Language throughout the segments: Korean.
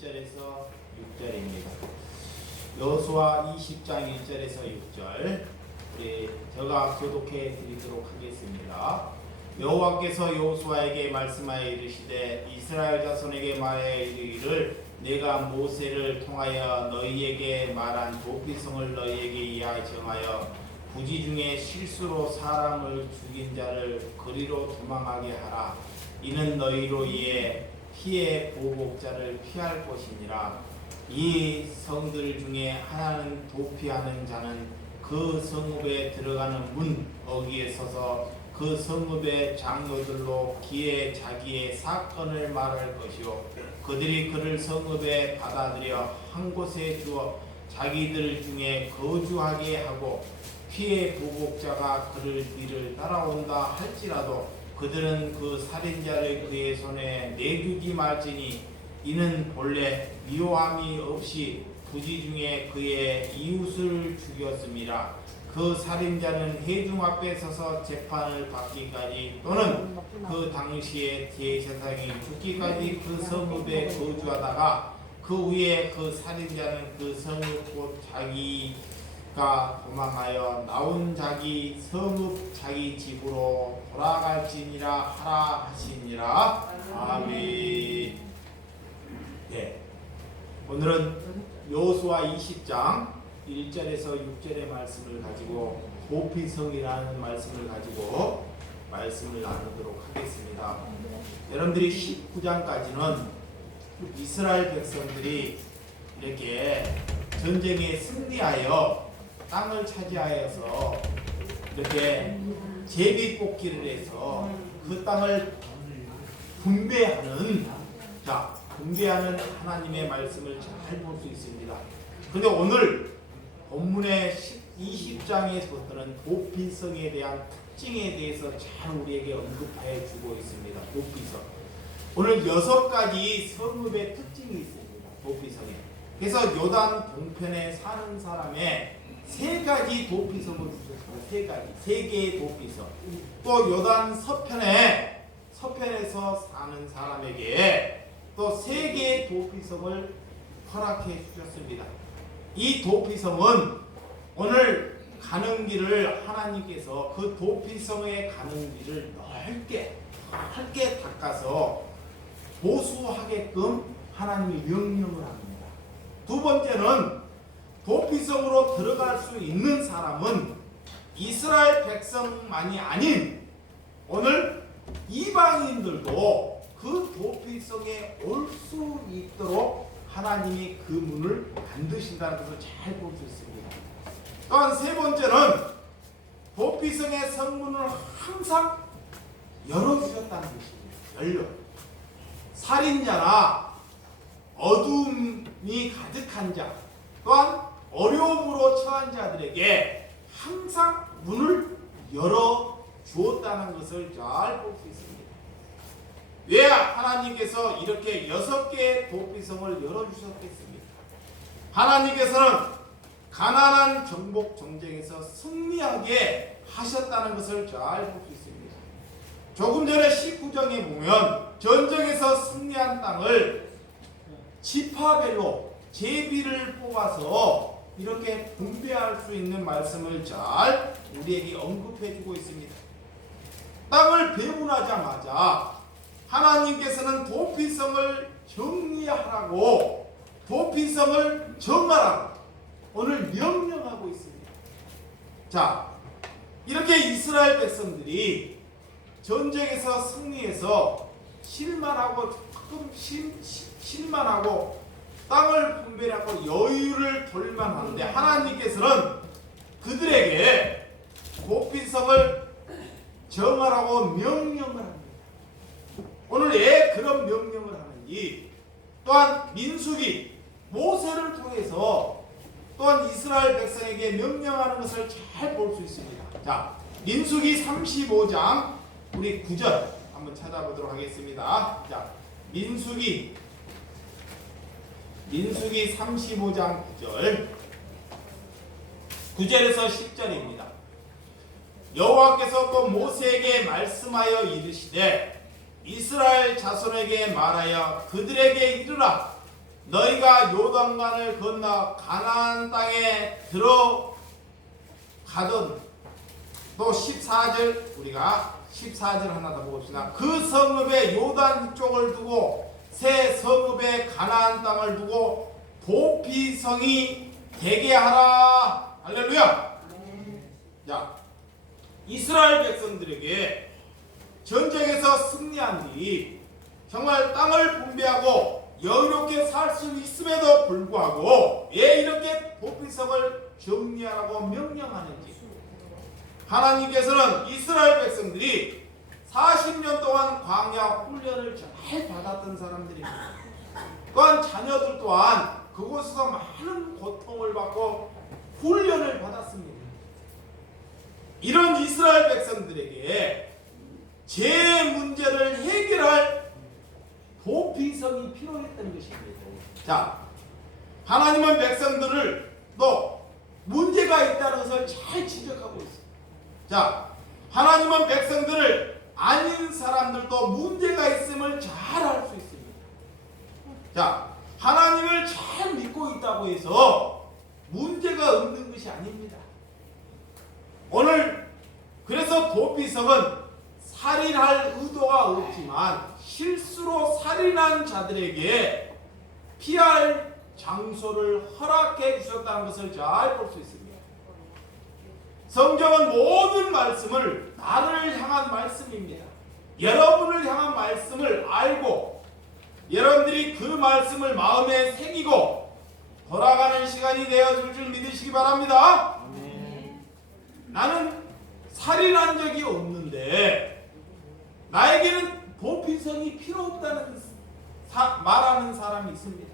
1절에서 6절입니다. 여호수아 20장 1절에서 6절 제가 교독해 드리도록 하겠습니다. 여호와께서 여호수아에게 말씀하여 이르시되 이스라엘 자손에게 말하여 이르기를 내가 모세를 통하여 너희에게 말한 도피성을 너희에게 이하 정하여 부지 중에 실수로 사람을 죽인 자를 그리로 도망하게 하라. 이는 너희로 인해 피해 보복자를 피할 것이니라. 이 성들 중에 하나는 도피하는 자는 그 성읍에 들어가는 문 거기에 서서 그 성읍의 장로들로 기에 자기의 사건을 말할 것이요 그들이 그를 성읍에 받아들여 한 곳에 주어 자기들 중에 거주하게 하고 피해 보복자가 그를 뒤를 따라온다 할지라도 그들은 그 살인자를 그의 손에 내주지 말지니 이는 본래 미워함이 없이 부지 중에 그의 이웃을 죽였음이라. 그 살인자는 회중 앞에 서서 재판을 받기까지 또는 그 당시에 제사장이 죽기까지 그 성읍에 거주하다가 그 후에 그 살인자는 그 성읍 곧 자기가 도망하여 나온 자기 성읍 자기 집으로 돌아갈지니라 하라 하시니라. 아멘. 네, 오늘은 여호수아 20장 1절에서 6절의 말씀을 가지고 도피성이라는 말씀을 가지고 말씀을 나누도록 하겠습니다. 여러분들이 19장까지는 이스라엘 백성들이 이렇게 전쟁에 승리하여 땅을 차지하여서 이렇게 제비뽑기를 해서 그 땅을 분배하는 분배하는 하나님의 말씀을 잘 볼 수 있습니다. 그런데 오늘 본문의 20장에서부터는 도피성에 대한 특징에 대해서 잘 우리에게 언급해 주고 있습니다. 도피성. 오늘 6가지 성읍의 특징이 있습니다. 도피성에. 그래서 요단 동편에 사는 사람의 3가지 도피성을 주셨습니다. 3개의 도피성. 또 요단 서편에서 사는 사람에게 또 3개의 도피성을 허락해 주셨습니다. 이 도피성은 오늘 가는 길을 하나님께서 그 도피성에 가는 길을 넓게 닦아서 보수하게끔 하나님이 명령을 합니다. 두 번째는 도피성으로 들어갈 수 있는 사람은 이스라엘 백성만이 아닌 오늘 이방인들도 그 도피성에 올 수 있도록 하나님이 그 문을 만드신다는 것을 잘 볼 수 있습니다. 또한 3번째는 도피성의 성문을 항상 열어주셨다는 것입니다. 살인자나 어둠이 가득한 자 또한 어려움으로 처한 자들에게 항상 문을 열어주었다는 것을 잘 볼 수 있습니다. 왜 하나님께서 이렇게 6개의 도피성을 열어주셨겠습니까? 하나님께서는 가나안 정복 전쟁에서 승리하게 하셨다는 것을 잘 볼 수 있습니다. 조금 전에 19장에 보면 전쟁에서 승리한 땅을 지파별로 제비를 뽑아서 이렇게 분배할 수 있는 말씀을 잘 우리에게 언급해 주고 있습니다. 땅을 배분하자마자 하나님께서는 도피성을 정리하라고 도피성을 정하라고 오늘 명령하고 있습니다. 자, 이렇게 이스라엘 백성들이 전쟁에서 승리해서 실만하고 땅을 분배하고 여유를 돌만 하는데 하나님께서는 그들에게 도피성을 정하라고 명령을 합니다. 오늘 왜 그런 명령을 하는지 또한 민수기 모세를 통해서 또한 이스라엘 백성에게 명령하는 것을 잘 볼 수 있습니다. 자, 민수기 35장 우리 9절 한번 찾아보도록 하겠습니다. 자, 민수기 35장 9절에서 10절입니다. 여호와께서 또 모세에게 말씀하여 이르시되 이스라엘 자손에게 말하여 그들에게 이르라. 너희가 요단강을 건너 가나안 땅에 들어가던 또 14절 우리가 14절 하나 더 봅시다. 그 성읍에 요단 쪽을 두고 새 성읍에 가나안 땅을 두고 도피성이 되게 하라. 할렐루야. 자, 이스라엘 백성들에게 전쟁에서 승리한 뒤 정말 땅을 분배하고 여유롭게 살 수 있음에도 불구하고 왜 이렇게 도피성을 정리하라고 명령하는지, 하나님께서는 이스라엘 백성들이 40년 동안 광야 훈련을 잘 받았던 사람들입니다. 또한 자녀들 또한 그곳에서 많은 고통을 받고 훈련을 받았습니다. 이런 이스라엘 백성들에게 제 문제를 해결할 도피성이 필요했던 것입니다. 자, 하나님은 백성들을 또 문제가 있다는 것을 잘 지적하고 있습니다. 자, 하나님은 백성들을 아닌 사람들도 문제가 있음을 잘 알 수 있습니다. 자, 하나님을 잘 믿고 있다고 해서 문제가 없는 것이 아닙니다. 오늘 그래서 도피성은 살인할 의도가 없지만 실수로 살인한 자들에게 피할 장소를 허락해 주셨다는 것을 잘 볼 수 있습니다. 성경은 모든 말씀을 나를 향한 말씀입니다. 여러분을 향한 말씀을 알고 여러분들이 그 말씀을 마음에 새기고 돌아가는 시간이 되어줄 줄 믿으시기 바랍니다. 나는 살인한 적이 없는데 나에게는 도피성이 필요 없다는 말하는 사람이 있습니다.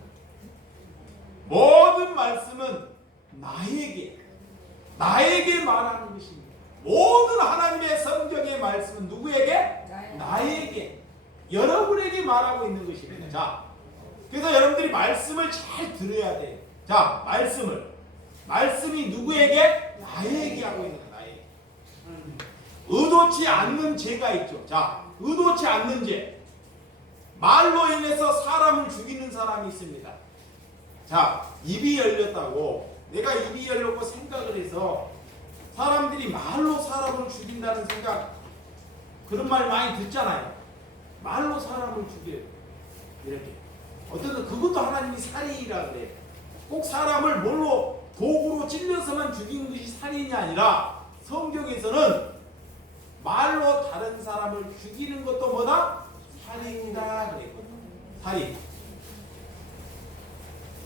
모든 말씀은 나에게 말하는 것입니다. 모든 하나님의 성경의 말씀은 누구에게? 나에게, 여러분에게 말하고 있는 것입니다. 자, 그래서 여러분들이 말씀을 잘 들어야 돼요. 자, 말씀이 누구에게? 나에게 하고 있는 거예요. 나에게. 의도치 않는 죄가 있죠. 자, 의도치 않는 죄. 말로 인해서 사람을 죽이는 사람이 있습니다. 자, 입이 열렸다고 내가 입이 열렸고 생각을 해서 사람들이 말로 사람을 죽인다는 생각, 그런 말 많이 듣잖아요. 말로 사람을 죽여요. 이렇게. 어떤 그것도 하나님이 살인이라 그래요. 꼭 사람을 뭘로 도구로 찔려서만 죽이는 것이 살인이 아니라 성경에서는 말로 다른 사람을 죽이는 것도 뭐다? 살인이다 그래요. 살인.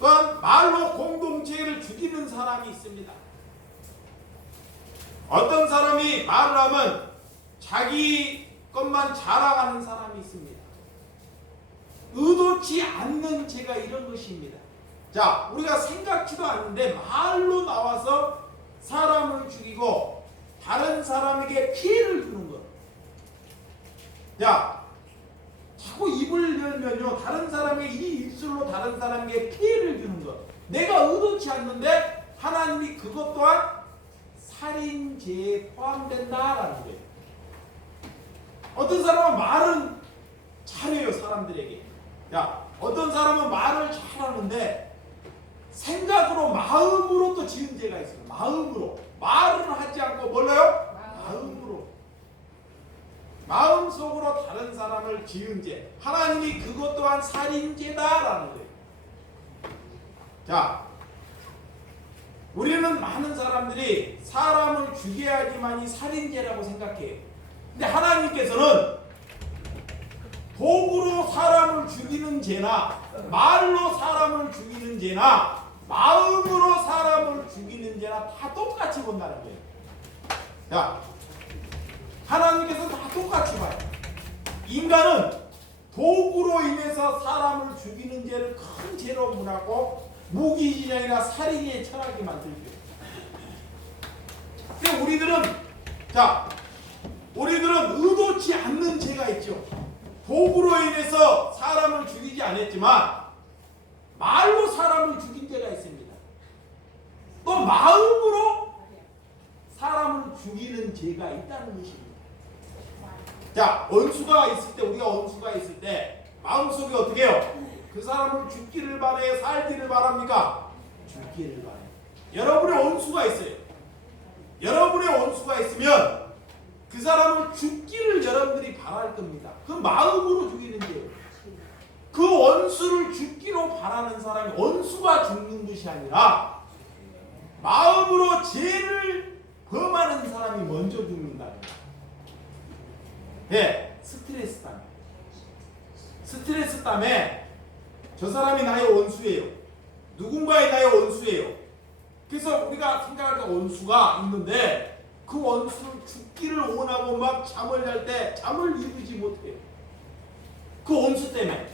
또한 말로 공동체를 죽이는 사람이 있습니다. 어떤 사람이 말을 하면 자기 것만 자랑하는 사람이 있습니다. 의도치 않는 죄가 이런 것입니다. 자, 우리가 생각지도 않는데 말로 나와서 사람을 죽이고 다른 사람에게 피해를 주는 것. 자, 자꾸 입을 열면요, 다른 사람의 이 입술로 다른 사람에게 피해를 주는 것. 내가 의도치 않는데 하나님이 그것 또한 살인죄에 포함된다라는 거예요. 어떤 사람은 말은 잘해요, 사람들에게. 야, 어떤 사람은 말을 잘하는데 생각으로, 마음으로 또 지은 죄가 있어요. 마음으로. 말을 하지 않고 몰라요? 마음으로. 마음속으로 다른 사람을 지은 죄. 하나님이 그것 또한 살인죄다라는 거예요. 자, 우리는 많은 사람들이 사람을 죽여야지만이 살인죄라고 생각해요. 근데 하나님께서는 도구로 사람을 죽이는 죄나 말로 사람을 죽이는 죄나 마음으로 사람을 죽이는 죄나 다 똑같이 본다는 거예요. 자, 하나님께서 다 똑같이 봐요. 인간은 도구로 인해서 사람을 죽이는 죄를 큰 죄로 문하고 무기징역이나 살인에 처하게 만들죠. 근데 우리들은 의도치 않는 죄가 있죠. 도구로 인해서 사람을 죽이지 않았지만 말로 사람을 죽인 죄가 있습니다. 또 마음으로 사람을 죽이는 죄가 있다는 것입니다. 자, 원수가 있을 때, 우리가 원수가 있을 때 마음속에 어떻게 해요? 그 사람을 죽기를 바래, 살기를 바랍니까? 죽기를 바래. 여러분의 원수가 있어요. 여러분의 원수가 있으면 그 사람을 죽기를 여러분들이 바랄 겁니다. 그 마음으로 죽이는 거예요. 그 원수를 죽기로 바라는 사람이 원수가 죽는 것이 아니라 마음으로 죄를 범하는 사람이 먼저 죽는다는 거예요. 네, 스트레스 때문에. 스트레스 때문에 저 사람이 나의 원수예요. 누군가의 나의 원수예요. 그래서 우리가 생각할 때 원수가 있는데 그 원수를 죽기를 원하고 막 잠을 잘 때 잠을 이루지 못해요. 그 원수 때문에.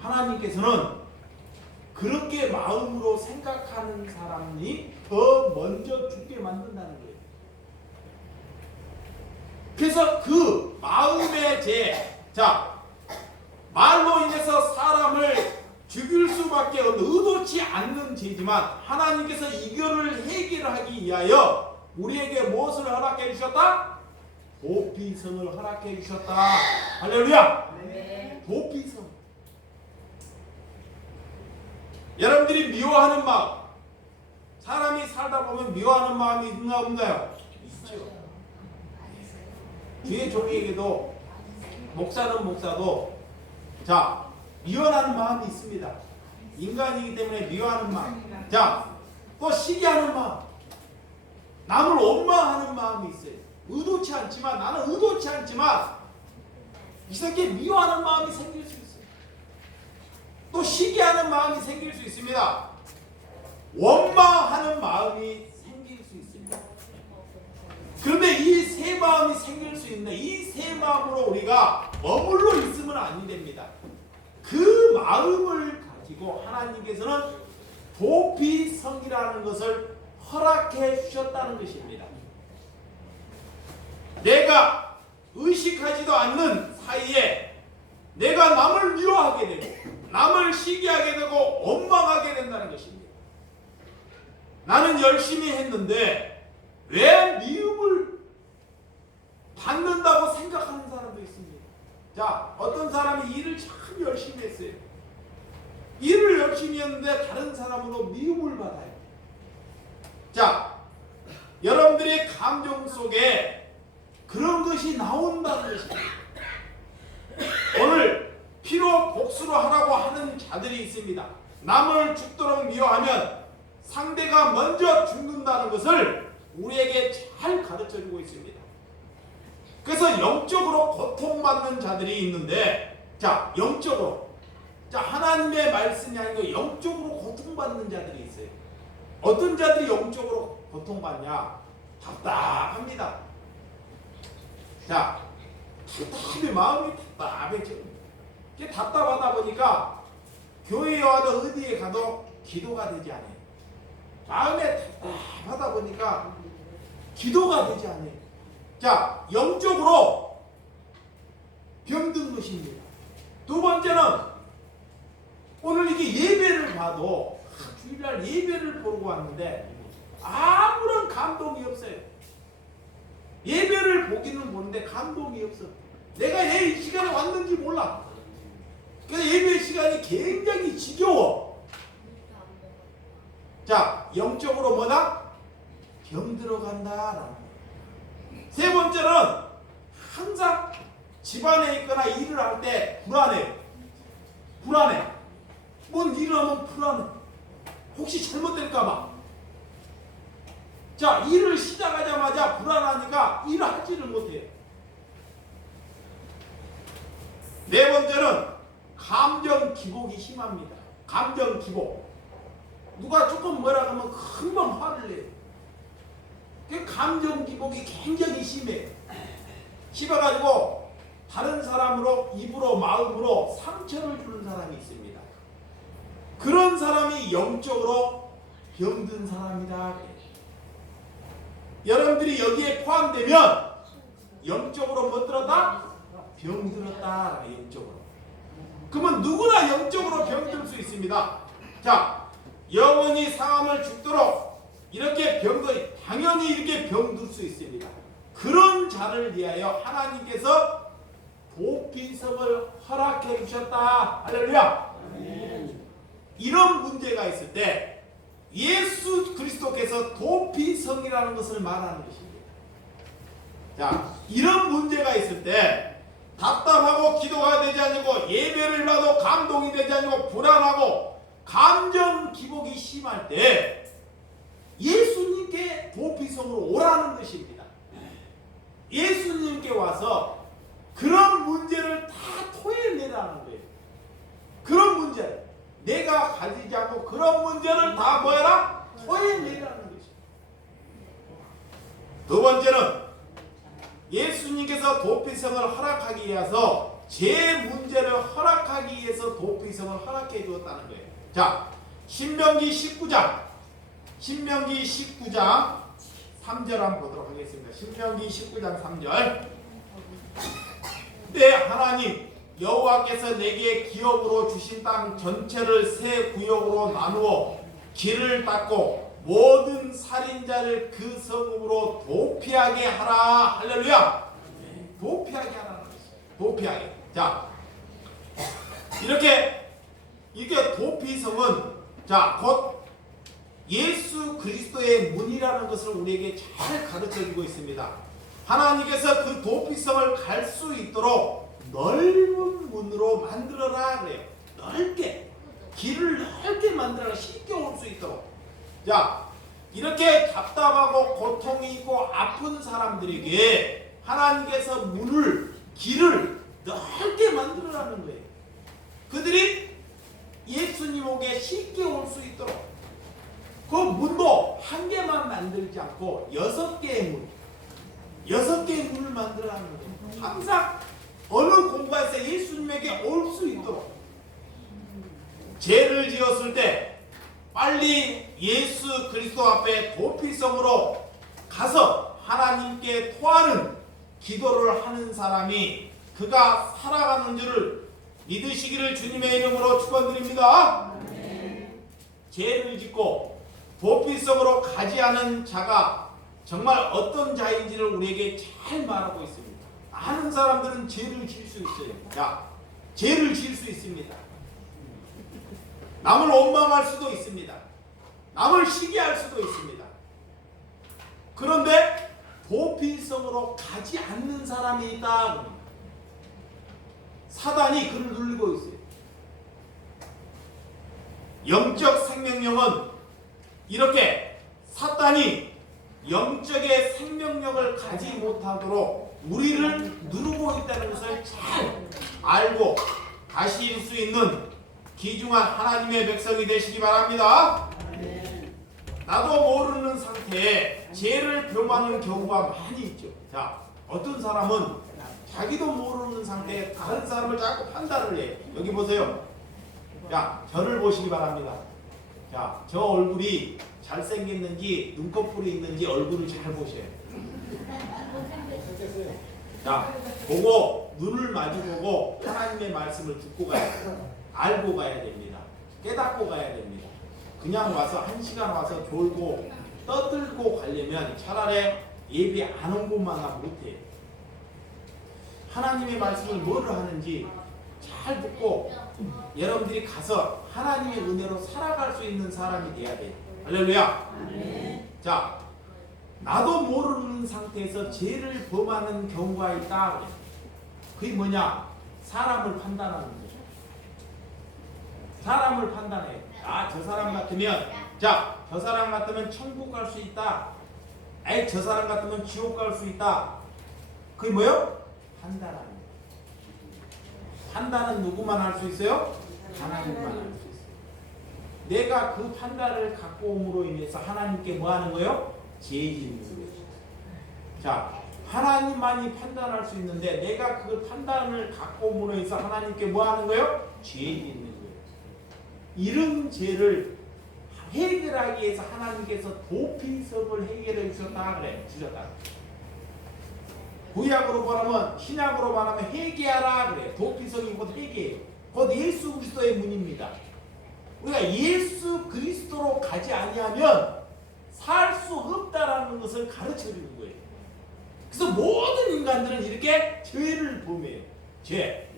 하나님께서는 그렇게 마음으로 생각하는 사람이 더 먼저 죽게 만든다는 거예요. 그래서 그 마음의 죄, 자, 말로 인해서 사람을 죽일 수밖에 없는 의도치 않는 죄지만 하나님께서 이거를 해결하기 위하여 우리에게 무엇을 허락해 주셨다? 도피성을 허락해 주셨다. 할렐루야. 네. 도피성. 여러분들이 미워하는 마음, 사람이 살다 보면 미워하는 마음이 있나 없나요? 있죠. 뒤에 종이에게도 목사는 목사도 자, 미워하는 마음이 있습니다. 인간이기 때문에 미워하는 마음. 자, 또 시기하는 마음. 남을 원망하는 마음이 있어요. 의도치 않지만 나는 의도치 않지만 이렇게 미워하는 마음이 생길 수 있어요. 또 시기하는 마음이 생길 수 있습니다. 원망하는 마음이 생길 수 있습니다. 그런데 이 세 마음이 생길 수 있는 이 세 마음으로 우리가 머물러 있으면 아니 됩니다. 그 마음을 가지고 하나님께서는 도피성이라는 것을 허락해 주셨다는 것입니다. 내가 의식하지도 않는 사이에 내가 남을 미워하게 되고 남을 시기하게 되고 원망하게 된다는 것입니다. 나는 열심히 했는데 왜 미움을 받는다고 생각하는 사람도 있습니다. 자, 어떤 사람이 일을 참 열심히 했어요. 일을 열심히 했는데 다른 사람으로 미움을 받아요. 자, 여러분들의 감정 속에 그런 것이 나온다는 것입니다. 오늘 피로 복수로 하라고 하는 자들이 있습니다. 남을 죽도록 미워하면 상대가 먼저 죽는다는 것을 우리에게 잘 가르쳐주고 있습니다. 그래서 영적으로 고통받는 자들이 있는데, 자, 영적으로, 자, 하나님의 말씀이 아니고 영적으로 고통받는 자들이 있어요. 어떤 자들이 영적으로 고통받냐? 답답합니다. 자, 답답해, 마음이 답답해져. 이게 답답하다 보니까 교회에 와도 어디에 가도 기도가 되지 않아요. 마음에 답답하다 보니까 기도가 되지 않아요. 자, 영적으로 병든 것입니다. 두 번째는 오늘 이게 예배를 봐도 주일날 예배를 보고 왔는데 아무런 감동이 없어요. 예배를 보기는 보는데 감동이 없어. 내가 왜 이 시간에 왔는지 몰라. 그래서 예배 시간이 굉장히 지겨워. 자, 영적으로 뭐다? 병 들어간다라는 거예요. 세 번째는 항상 집안에 있거나 일을 할 때 불안해요. 불안해. 뭔 일을 하면 불안해. 혹시 잘못될까봐. 자, 일을 시작하자마자 불안하니까 일을 하지를 못해요. 네 번째는 감정 기복이 심합니다. 감정 기복. 누가 조금 뭐라 하면 금방 화를 내요. 그 감정 기복이 굉장히 심해요. 심해가지고 다른 사람으로 입으로 마음으로 상처를 주는 사람이 있습니다. 그런 사람이 영적으로 병든 사람이다. 여러분들이 여기에 포함되면 영적으로 뭐 들었다? 병들었다. 영적으로. 그러면 누구나 영적으로 병들 수 있습니다. 자, 영원히 상함을 죽도록 이렇게 병들, 당연히 이렇게 병들 수 있습니다. 그런 자를 위하여 하나님께서 도피성을 허락해 주셨다. 할렐루야. 이런 문제가 있을 때 예수 그리스도께서 도피성이라는 것을 말하는 것입니다. 자, 이런 문제가 있을 때 답답하고 기도가 되지 않고 예배를 봐도 감동이 되지 않고 불안하고 감정 기복이 심할 때 예수님께 도피성으로 오라는 것입니다. 예수님께 와서 그런 문제를 다 토해내라는 거예요. 그런 문제를 내가 가지지 않고 그런 문제를 다 뭐해라? 토해내라는 것입니다. 두 번째는 예수님께서 도피성을 허락하기 위해서 제 문제를 허락하기 위해서 도피성을 허락해 주었다는 거예요. 자, 신명기 19장 3절 한번 보도록 하겠습니다. 신명기 19장 3절. 내 하나님 여호와께서 내게 기업으로 주신 땅 전체를 세 구역으로 나누어 길을 닦고 모든 살인자를 그 성읍으로 도피하게 하라. 할렐루야. 도피하게 하라는 것이죠. 도피하게. 자, 이렇게 도피성은 곧 예수 그리스도의 문이라는 것을 우리에게 잘 가르쳐주고 있습니다. 하나님께서 그 도피성을 갈 수 있도록 넓은 문으로 만들어라 그래요. 넓게, 길을 넓게 만들어라. 쉽게 올 수 있도록. 자, 이렇게 답답하고 고통이 있고 아픈 사람들에게 하나님께서 문을, 길을 넓게 만들어라는 거예요. 그들이 예수님에게 쉽게 올 수 있도록. 그 문도 한 개만 만들지 않고 6개의 문, 6개의 문을 만들어라는 거예요. 항상 어느 공간에서 예수님에게 올 수 있도록. 죄를 지었을 때 빨리 예수 그리스도 앞에 도피성으로 가서 하나님께 토하는 기도를 하는 사람이 그가 살아가는 줄을 믿으시기를 주님의 이름으로 축원드립니다. 죄를 짓고 도피성으로 가지 않은 자가 정말 어떤 자인지를 우리에게 잘 말하고 있습니다. 아는 사람들은 죄를 지을 수 있어요. 자, 죄를 지을 수 있습니다. 남을 원망할 수도 있습니다. 남을 시기할 수도 있습니다. 그런데 도피성으로 가지 않는 사람이 있다. 사단이 그를 누르고 있어요. 영적 생명력은 이렇게 사탄이 영적의 생명력을 가지 못하도록 우리를 누르고 있다는 것을 잘 알고 가실 수 있는 귀중한 하나님의 백성이 되시기 바랍니다. 나도 모르는 상태에 죄를 범하는 경우가 많이 있죠. 자, 어떤 사람은 자기도 모르는 상태에 다른 사람을 자꾸 판단을 해요. 여기 보세요. 자, 저를 보시기 바랍니다. 자, 저 얼굴이 잘생겼는지 눈꺼풀이 있는지 얼굴을 잘 보셔요. 자, 보고 눈을 마주보고 하나님의 말씀을 듣고 가야 돼요. 알고 가야 됩니다. 깨닫고 가야 됩니다. 그냥 와서 1시간 와서 졸고 떠들고 가려면 차라리 예배 안 온 곳만 하면 못해요. 하나님의 말씀을 뭐를 하는지 잘 듣고 여러분들이 가서 하나님의 은혜로 살아갈 수 있는 사람이 돼야 돼요. 할렐루야. 자, 나도 모르는 상태에서 죄를 범하는 경우가 있다. 그게 뭐냐? 사람을 판단하는 거죠. 사람을 판단해요. 아, 저 사람 같으면, 자, 저 사람 같으면 천국 갈 수 있다. 에이, 저 사람 같으면 지옥 갈 수 있다. 그게 뭐예요? 판단하는 거예요. 판단은 누구만 할 수 있어요? 하나님만 할 수 있어요. 내가 그 판단을 갖고 옴으로 인해서 하나님께 뭐 하는 거예요? 죄 짓는 거예요. 자, 하나님만이 판단할 수 있는데 내가 그 판단을 갖고 옴으로 인해서 하나님께 뭐 하는 거예요? 죄 짓는 거예요. 이런 죄를 해결하기 위해서 하나님께서 도피성을 해결해 주셨다 그래. 주셨다. 구약으로 말하면, 신약으로 말하면 회개하라 그래. 도피성이 곧 회개예요. 곧 예수 그리스도의 문입니다. 우리가 예수 그리스도로 가지 아니하면 살 수 없다라는 것을 가르쳐 주는 거예요. 그래서 모든 인간들은 이렇게 죄를 범해요. 죄.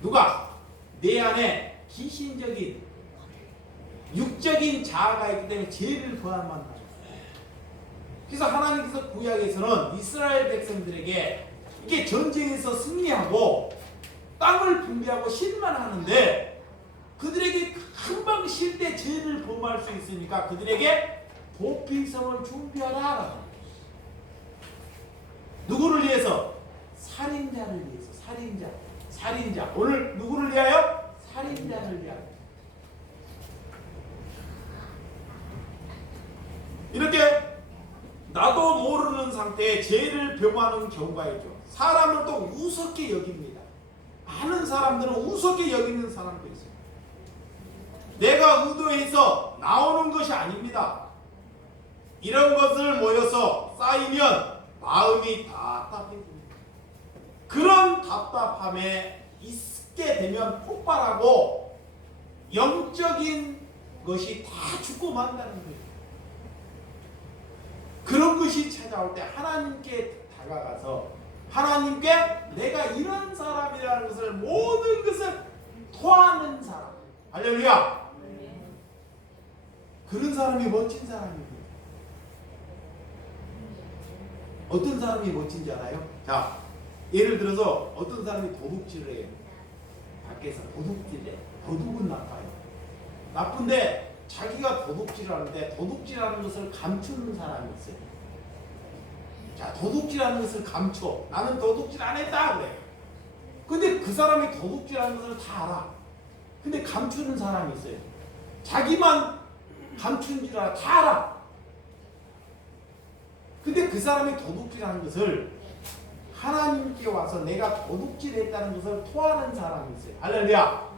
누가? 내 안에 기신적인 육적인 자아가 있기 때문에 죄를 범한다. 그래서 하나님께서 구약에서는 이스라엘 백성들에게 이게 전쟁에서 승리하고 땅을 분배하고 쉴만 하는데 그들에게 금방 쉴 때 죄를 범할 수 있으니까 그들에게 보필성을 준비하라. 누구를 위해서? 살인자를 위해서. 살인자. 오늘 누구를 위하여? 살인자를 위하여. 이렇게 나도 모르는 상태에 죄를 범하는 경우가 있죠. 사람을 또 우습게 여깁니다. 많은 사람들은 우습게 여기는 사람도 있어요. 내가 의도해서 나오는 것이 아닙니다. 이런 것을 모여서 쌓이면 마음이 답답해집니다. 그런 답답함에 있게 되면 폭발하고 영적인 것이 다 죽고 만다는 거예요. 그런 것이 찾아올 때 하나님께 다가가서 하나님께 내가 이런 사람이라는 것을 모든 것을 토하는 사람. 할렐루야. 그런 사람이 멋진 사람입니다. 어떤 사람이 멋진지 알아요? 자, 예를 들어서 어떤 사람이 도둑질을 해요. 밖에서 도둑질해. 도둑은 나빠요. 나쁜데 자기가 도둑질을 하는데 도둑질하는 것을 감추는 사람이 있어요. 자, 도둑질하는 것을 감춰. 나는 도둑질 안 했다 그래. 근데 그 사람이 도둑질하는 것을 다 알아. 근데 감추는 사람이 있어요. 자기만 감춘 줄 알아. 다 알아. 근데 그 사람이 도둑질하는 것을 하나님께 와서 내가 도둑질했다는 것을 토하는 사람이 있어요. 할렐루야.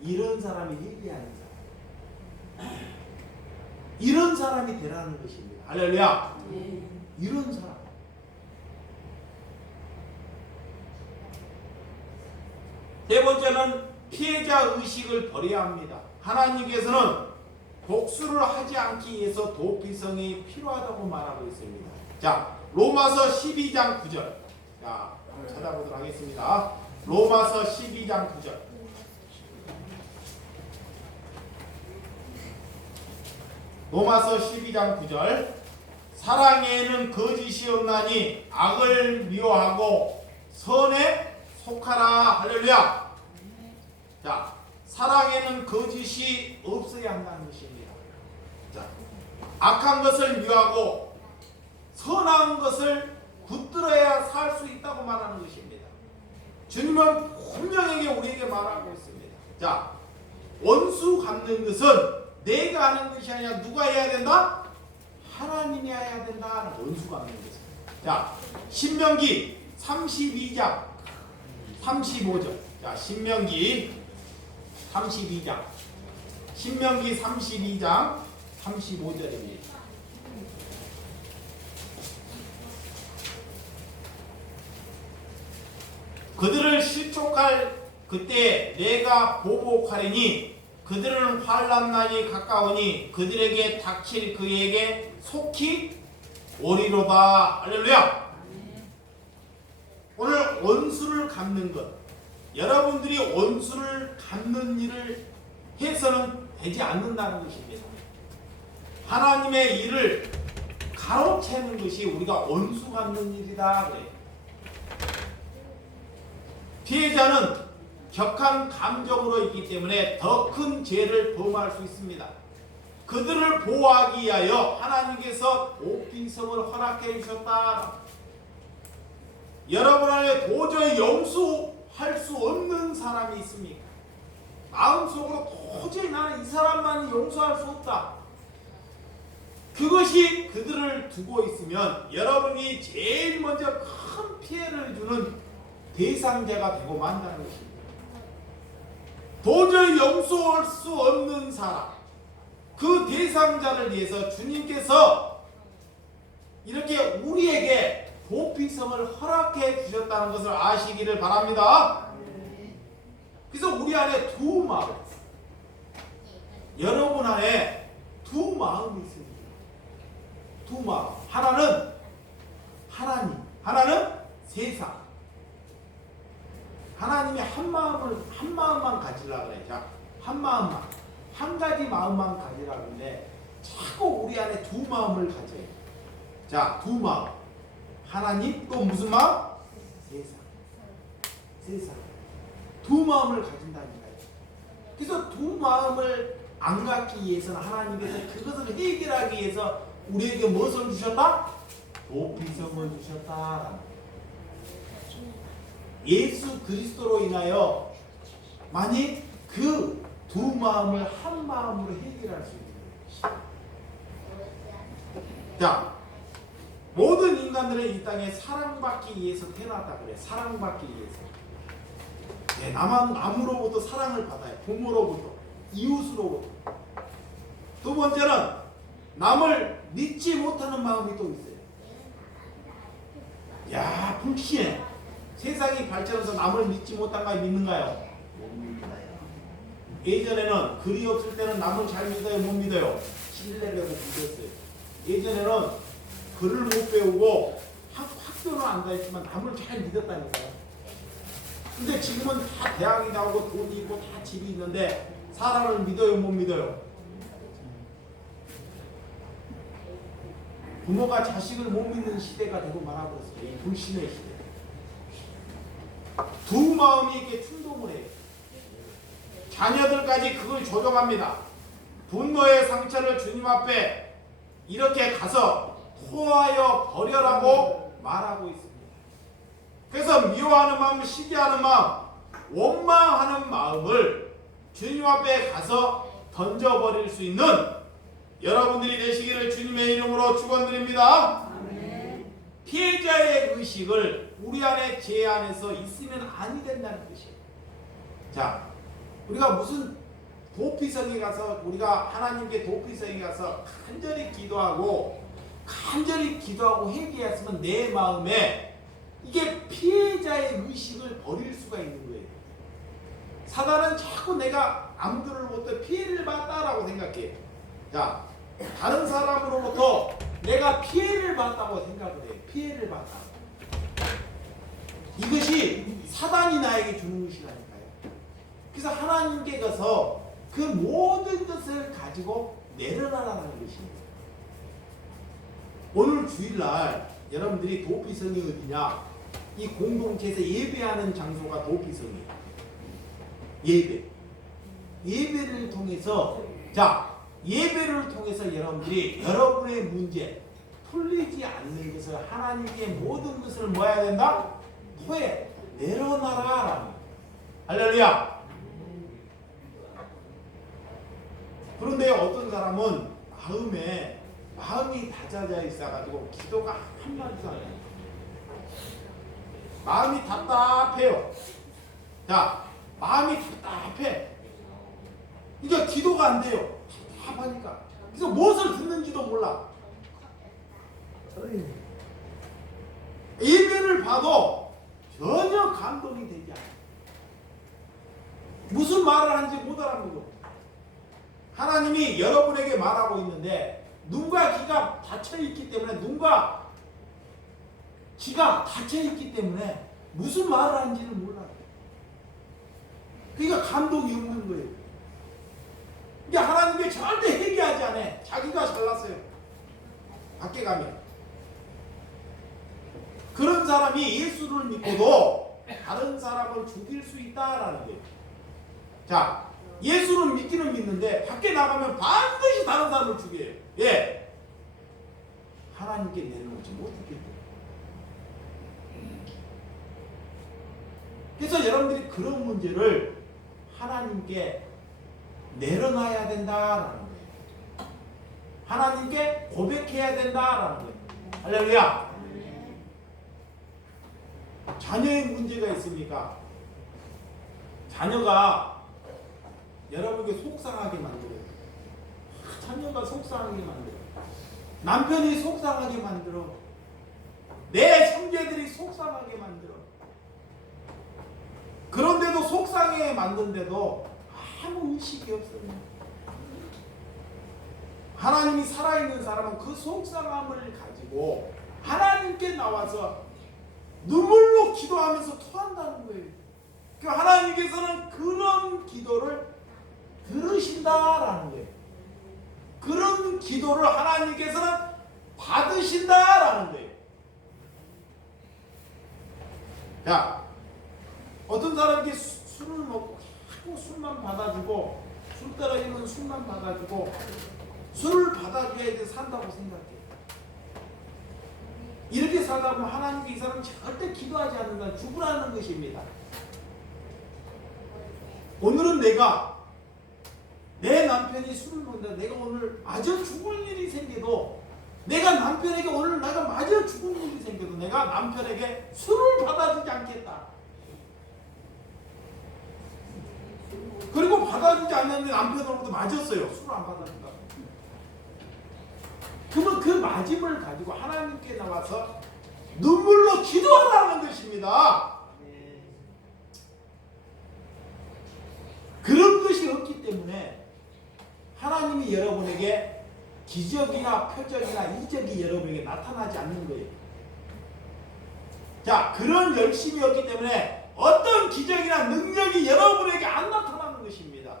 이런 사람이 예리한 사람. 이런 사람이 되라는 것입니다. 할렐루야. 이런 사람. 네 번째는 피해자 의식을 버려야 합니다. 하나님께서는 복수를 하지 않기 위해서 도피성이 필요하다고 말하고 있습니다. 자, 로마서 12장 9절. 자, 한번 찾아보도록 하겠습니다. 로마서 12장 9절. 로마서 12장 9절. 사랑에는 거짓이 없나니 악을 미워하고 선에 속하라. 할렐루야. 자, 사랑에는 거짓이 없어야 한다는 것입니다. 자, 악한 것을 미워하고 선한 것을 붙들어야 살 수 있다고 말하는 것입니다. 주님은 분명하게 우리에게 말하고 있습니다. 자, 원수 갚는 것은 내가 하는 것이 아니라 누가 해야 된다? 하나님이 해야 된다. 원수 갚는 것은. 자, 신명기 32장 35절. 자, 신명기 32장. 신명기 32장 35절입니다. 그들을 실족할 그때 내가 보복하리니 그들은 환난 날이 가까우니 그들에게 닥칠 그에게 속히 오리로다. 할렐루야. 오늘 원수를 갚는 것, 여러분들이 원수를 갚는 일을 해서는 되지 않는다는 것입니다. 하나님의 일을 가로채는 것이 우리가 원수 갚는 일이다 그래요. 피해자는 격한 감정으로 있기 때문에 더 큰 죄를 범할 수 있습니다. 그들을 보호하기 위하여 하나님께서 도피성을 허락해 주셨다. 여러분 안에 도저히 용서할 수 없는 사람이 있습니까? 마음속으로 도저히 나는 이 사람만이 용서할 수 없다. 그것이 그들을 두고 있으면 여러분이 제일 먼저 큰 피해를 주는 대상자가 되고 만다는 것입니다. 도저히 용서할 수 없는 사람, 그 대상자를 위해서 주님께서 이렇게 우리에게 도피성을 허락해 주셨다는 것을 아시기를 바랍니다. 그래서 우리 안에 두 마음, 여러분 안에 두 마음이 있습니다. 두 마음. 하나는 하나님, 하나는 세상. 하나님이 한 마음만 가지라 그래. 자, 한 마음만, 한 가지 마음만 가지라 그러는데 자꾸 우리 안에 두 마음을 가져요. 자, 두 마음. 하나님 또 무슨 마음? 세상. 두 마음을 가진다니까요. 그래서 두 마음을 안 갖기 위해서는 하나님께서 그것을 해결하기 위해서 우리에게 무엇을 주셨다? 도피성을 주셨다. 예수 그리스도로 인하여 만약 그 두 마음을 한 마음으로 해결할 수 있는 것이다. 자, 모든 인간들은 이 땅에 사랑받기 위해서 태어났다 그래. 사랑받기 위해서. 네, 남으로부터 사랑을 받아요. 부모로부터, 이웃으로부터. 두 번째는 남을 믿지 못하는 마음이 또 있어요. 야, 불신해. 세상이 발전해서 남을 믿지 못한가요? 믿는가요? 못 믿어요. 예전에는 글이 없을 때는 남을 잘 믿어요? 못 믿어요? 신뢰라고 믿었어요. 예전에는 글을 못 배우고 학교는 안 다녔지만 남을 잘 믿었다니까요. 근데 지금은 다 대학이 나오고 돈이 있고 다 집이 있는데 사람을 믿어요? 못 믿어요? 부모가 자식을 못 믿는 시대가 되고 말아버렸어요. 이 불신의 시대. 두 마음이 이렇게 충동을 해요. 자녀들까지 그걸 조종합니다. 분노의 상처를 주님 앞에 이렇게 가서 토하여 버려라고 말하고 있습니다. 그래서 미워하는 마음, 시기하는 마음, 원망하는 마음을 주님 앞에 가서 던져버릴 수 있는 여러분들이 되시기를 주님의 이름으로 축원드립니다. 피해자의 의식을 우리 안에 제 안에서 있으면 아니 된다는 뜻이에요. 자, 우리가 무슨 도피성에 가서 우리가 하나님께 도피성에 가서 간절히 기도하고 회개했으면 내 마음에 이게 피해자의 의식을 버릴 수가 있는 거예요. 사단은 자꾸 내가 남들로부터 피해를 받다라고 생각해요. 자, 다른 사람으로부터 내가 피해를 받다고 생각을 해요. 피해를 받다. 이것이 사단이 나에게 주는 것이라니까요. 그래서 하나님께 가서 그 모든 것을 가지고 내려놔라는 것입니다. 오늘 주일날 여러분들이 도피성이 어디냐? 이 공동체에서 예배하는 장소가 도피성이에요. 예배를 통해서, 자, 예배를 통해서 여러분들이 여러분의 문제 풀리지 않는 것을 하나님께 모든 것을 뭐 해야 된다? 토해 내려놔라. 할렐루야. 그런데 어떤 사람은 마음이 다져져 있어가지고 기도가 한마디도 안 해요. 마음이 답답해요. 자, 마음이 답답해. 그러니까 기도가 안 돼요. 답답하니까. 그래서 무엇을 듣는지도 몰라. 예배를 봐도 전혀 감동이 되지 않아요. 무슨 말을 하는지 못 알아보고. 하나님이 여러분에게 말하고 있는데 눈과 귀가 닫혀있기 때문에 무슨 말을 하는지를 몰라요. 그러니까 감동이 없는 거예요. 그러니까 하나님께 절대 회개하지 않아요. 자기가 잘났어요. 밖에 가면. 그런 사람이 예수를 믿고도 다른 사람을 죽일 수 있다라는 거예요. 자, 예수를 믿기는 믿는데 밖에 나가면 반드시 다른 사람을 죽여요. 예. 하나님께 내려놓지 못했기 때문에. 그래서 여러분들이 그런 문제를 하나님께 내려놔야 된다라는 거예요. 하나님께 고백해야 된다라는 거예요. 할렐루야. 자녀의 문제가 있습니까? 자녀가 여러분에게 속상하게 만들어요. 자녀가 속상하게 만들어요. 남편이 속상하게 만들어. 내 형제들이 속상하게 만들어. 그런데도 속상해 만든데도 아무 의식이 없어요. 하나님이 살아있는 사람은 그 속상함을 가지고 하나님께 나와서 눈물로 기도하면서 토한다는 거예요. 하나님께서는 그런 기도를 들으신다라는 거예요. 그런 기도를 하나님께서는 받으신다라는 거예요. 자, 어떤 사람이 술을 먹고 자꾸 술만 받아주고, 술 떨어지면 술만 받아주고, 술을 받아줘야 산다고 생각해요. 이렇게 살다 보면 하나님께 이 사람은 절대 기도하지 않는다, 죽으라는 것입니다. 오늘은 내 남편이 술을 먹는다, 내가 오늘 마저 죽을 일이 생겨도, 내가 남편에게 오늘 내가 마저 죽을 일이 생겨도 내가 남편에게 술을 받아주지 않겠다. 그리고 받아주지 않는데 남편으로부터 맞았어요. 술을 안 받아준다. 그러면 그 맞음을 가지고 하나님께 나와서 눈물로 기도하라는 것입니다. 그런 것이 없기 때문에 하나님이 여러분에게 기적이나 표적이나 이적이 여러분에게 나타나지 않는 거예요. 자, 그런 열심이 없기 때문에 어떤 기적이나 능력이 여러분에게 안 나타나는 것입니다.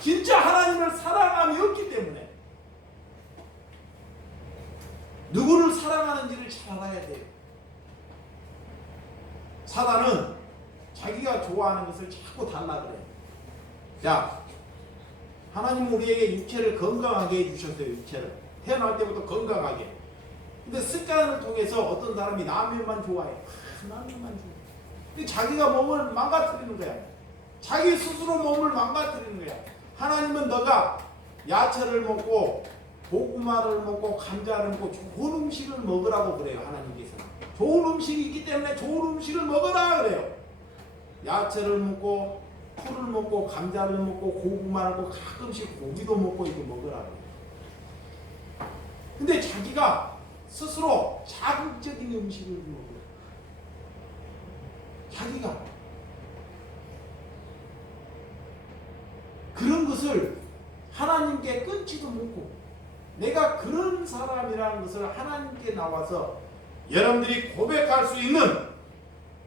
진짜 하나님을 사랑함이 없기 때문에. 누구를 사랑하는지를 잘 알아야 돼요. 사단은 자기가 좋아하는 것을 자꾸 달라 그래요. 자, 하나님은 우리에게 육체를 건강하게 해주셨어요. 육체를 태어날 때부터 건강하게. 근데 습관을 통해서 어떤 사람이 라면만 좋아해. 라면만 좋아해. 근데 자기가 몸을 망가뜨리는 거야. 자기 스스로 몸을 망가뜨리는 거야. 하나님은 너가 야채를 먹고 고구마를 먹고 감자를 먹고 좋은 음식을 먹으라고 그래요. 하나님께서는 좋은 음식이 있기 때문에 좋은 음식을 먹으라 그래요. 야채를 먹고 풀을 먹고 감자를 먹고 고구마를 먹고 가끔씩 고기도 먹고 이거 먹으라고. 근데 자기가 스스로 자극적인 음식을 먹어요. 자기가 그런 것을 하나님께 끊지도 못고, 내가 그런 사람이라는 것을 하나님께 나와서 여러분들이 고백할 수 있는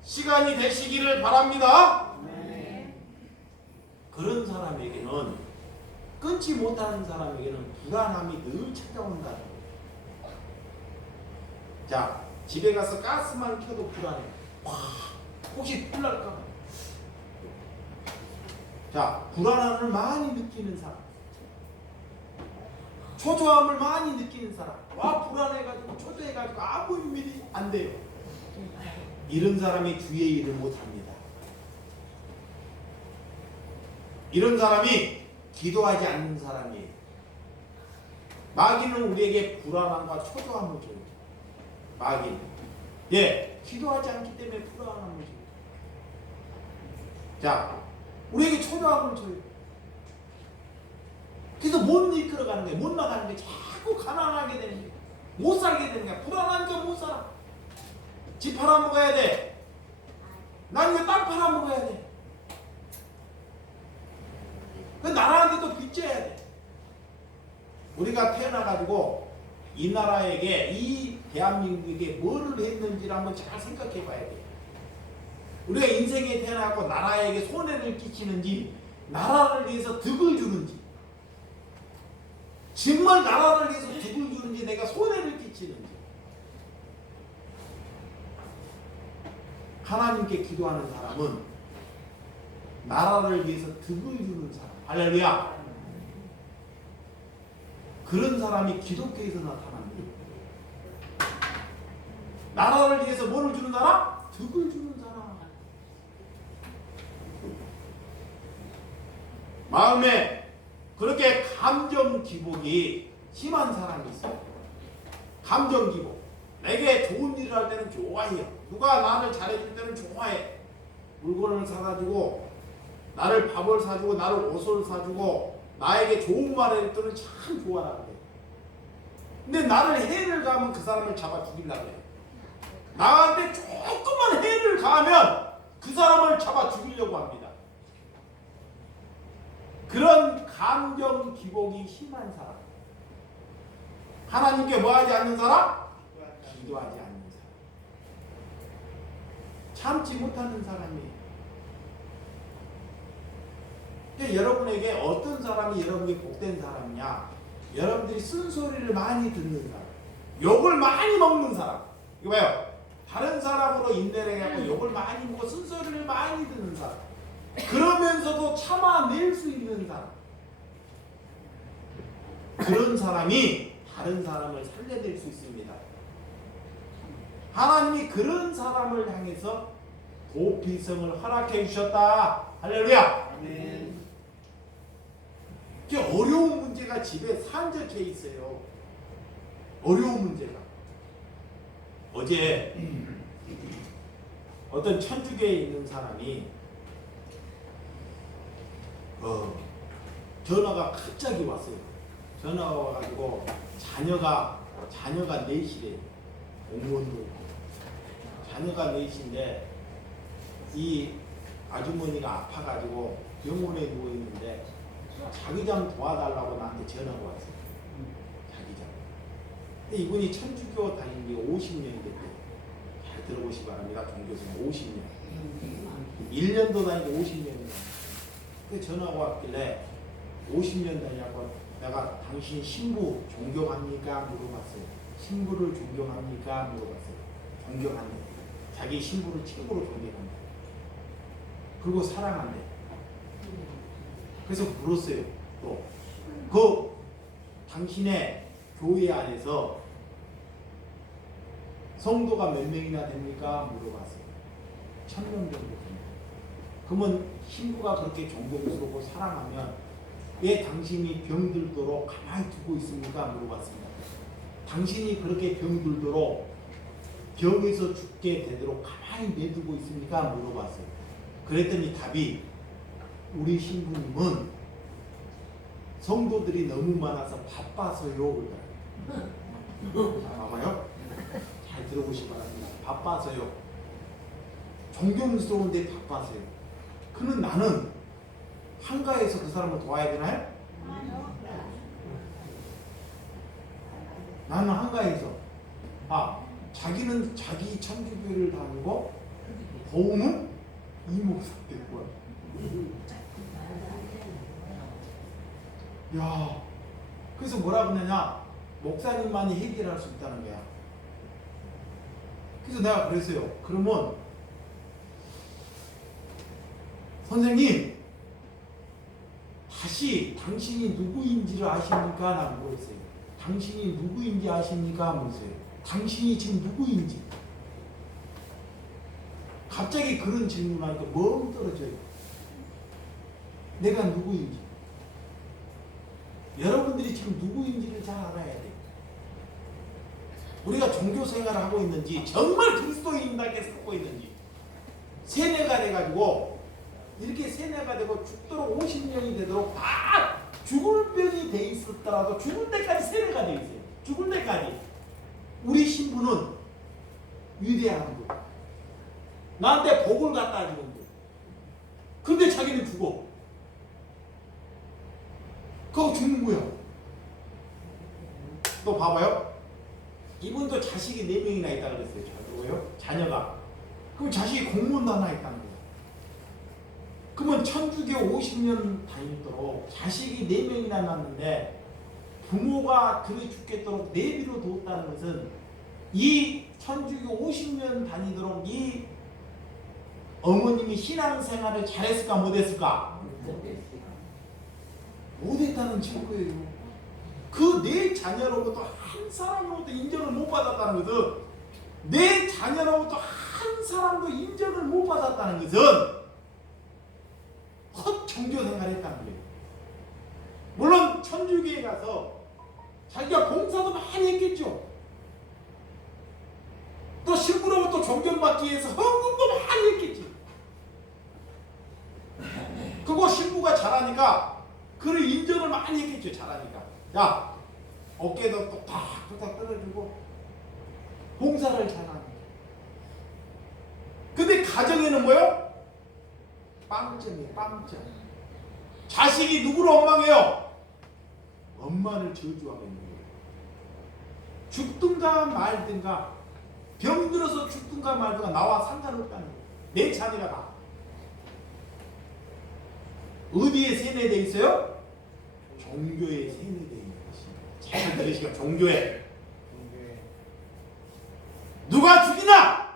시간이 되시기를 바랍니다. 그런 사람에게는, 끊지 못하는 사람에게는 불안함이 늘 찾아온다는 거예요. 자, 집에 가서 가스만 켜도 불안해. 혹시 불 날까? 자, 불안함을 많이 느끼는 사람, 초조함을 많이 느끼는 사람, 불안해가지고 초조해가지고 아무 일이 안 돼요. 이런 사람이 주의 일을 못합니다. 이런 사람이 기도하지 않는 사람이에요. 마귀는 우리에게 불안함과 초조함을 줘요. 마귀는. 기도하지 않기 때문에 불안함을 줘요. 자, 우리에게 초조함을 줘요. 그래서 못 이끌어가는 거예요. 못 나가는 거예요. 자꾸 가난하게 되는 거예요. 못 살게 되는 거예요. 불안하니까 못 살아. 집 팔아먹어야 돼. 난 왜 땅 팔아먹어야 돼. 그 나라한테도 빚져야 돼. 우리가 태어나가지고 이 나라에게, 이 대한민국에게 뭐를 했는지를 한번 잘 생각해 봐야 돼. 우리가 인생에 태어나고 나라에게 손해를 끼치는지, 나라를 위해서 득을 주는지, 정말 나라를 위해서 득을 주는지, 내가 손해를 끼치는지. 하나님께 기도하는 사람은 나라를 위해서 득을 주는 사람. 할렐루야. 그런 사람이 기독교에서 나타납니다. 나라를 위해서 뭐를 주는 사람? 득을 주는 사람. 마음에 그렇게 감정 기복이 심한 사람이 있어요. 감정 기복. 내게 좋은 일을 할 때는 좋아해요. 누가 나를 잘해줄 때는 좋아해. 물건을 사가지고, 나를 밥을 사주고, 나를 옷을 사주고, 나에게 좋은 말을 할 때는 참 좋아하라 그래. 근데 나를 해를 가하면 그 사람을 잡아 죽이려고 해. 나한테 조금만 해를 가하면 그 사람을 잡아 죽이려고 합니다. 그런 감정 기복이 심한 사람. 하나님께 뭐하지 않는 사람? 기도하지 않는 사람. 참지 못하는 사람이에요. 여러분에게 어떤 사람이 여러분에게 복된 사람이냐? 여러분들이 쓴소리를 많이 듣는 사람, 욕을 많이 먹는 사람. 이거 봐요. 다른 사람으로 인내를 하고 욕을 많이 먹고 쓴소리를 많이 듣는 사람. 그러면서도 참아낼 수 있는 사람. 그런 사람이 다른 사람을 살려낼 수 있습니다. 하나님이 그런 사람을 향해서 도피성을 허락해 주셨다. 할렐루야. 아멘. 어려운 문제가 집에 산적해 있어요. 어려운 문제가. 어제 어떤 천주교에 있는 사람이 전화가 갑자기 왔어요. 전화가 와가지고 자녀가 넷이래. 공무원도 있고. 자녀가 넷인데 이 아주머니가 아파가지고 병원에 누워있는데 자기장 도와달라고 나한테 전화가 왔어요. 자기장. 근데 이분이 천주교 다닌 지 50년이 됐대요. 잘 들어보시기 바랍니다. 종교생활 50년. 1년도 다니고 50년이 그 전화가 왔길래 50년 다니고 내가 당신 신부 존경합니까? 물어봤어요. 신부를 존경합니까? 물어봤어요. 존경한대. 자기 신부를 최고로 존경한대. 그리고 사랑한대. 그래서 물었어요. 또 당신의 교회 안에서 성도가 몇 명이나 됩니까? 물어봤어요. 1000명 정도 됩니다. 그러면 신부가 그렇게 존경스럽고 사랑하면 왜 당신이 병들도록 가만히 두고 있습니까? 물어봤습니다. 당신이 그렇게 병들도록 병에서 죽게 되도록 가만히 내두고 있습니까? 물어봤어요. 그랬더니 답이 우리 신부님은 성도들이 너무 많아서 바빠서요. 봐봐요. 잘 들어보시기 바랍니다. 바빠서요. 존경스러운데 바빠서요. 그는 나는 한가해서 그 사람을 도와야 되나요? 나는 한가해서. 자기는 자기 천주교를 다니고 도움은 이목사 됐고요. 야, 그래서 뭐라 그러냐? 목사님만이 해결할 수 있다는 거야. 그래서 내가 그랬어요. 그러면 선생님 다시 당신이 누구인지를 아십니까? 라고 물었어요. 당신이 누구인지 아십니까? 물었어요. 당신이 지금 누구인지. 갑자기 그런 질문하니까 멍 떨어져요. 내가 누구인지. 여러분들이 지금 누구인지를 잘 알아야 돼요. 우리가 종교 생활을 하고 있는지, 정말 그리스도인답게 살고 있는지, 세뇌가 돼가지고 이렇게 세뇌가 되고 죽도록 50년이 되도록 다 죽을 병이 돼 있었더라도 죽을 때까지 세뇌가 돼 있어요. 죽을 때까지. 우리 신부는 위대한 분. 나한테 복을 갖다 주는 분. 근데 자기는 죽어. 그거 죽는 거야. 또 봐봐요. 이분도 자식이 4명이나 있다고 그랬어요. 잘 들어요? 자녀가. 그럼 자식이 공무원도 하나 있다는 거야. 그러면 천주교 50년 다니도록 자식이 4명이나 낳았는데 부모가 그래 죽겠도록 내비로 뒀다는 것은 이 천주교 50년 다니도록 이 어머님이 신앙생활을 잘했을까 못했을까? 못했다는 증거예요. 그 내 자녀로부터 한 사람으로부터 인정을 못 받았다는 것은, 내 자녀로부터 한 사람도 인정을 못 받았다는 것은 헛 종교생활을 했다는 거예요. 물론 천주교에 가서 자기가 봉사도 많이 했겠죠. 또 신부로부터 존경받기 위해서 헌금도 많이 했겠지. 그거 신부가 잘하니까 그를 인정을 많이 했겠죠. 잘하니까. 야, 어깨도 똑딱똑딱 떨어지고 봉사를 잘하는. 근데 가정에는 뭐요? 빵점이에요. 빵점. 자식이 누구를 원망해요? 엄마를 저주하고 있는 거예요. 죽든가 말든가, 병들어서 죽든가 말든가 나와 상관없다는 거예요. 내 자녀가 다. 어디에 세뇌되어 있어요? 종교에 세뇌되어 있는 것입니다. 잘 들으시고 종교에 누가 죽이나?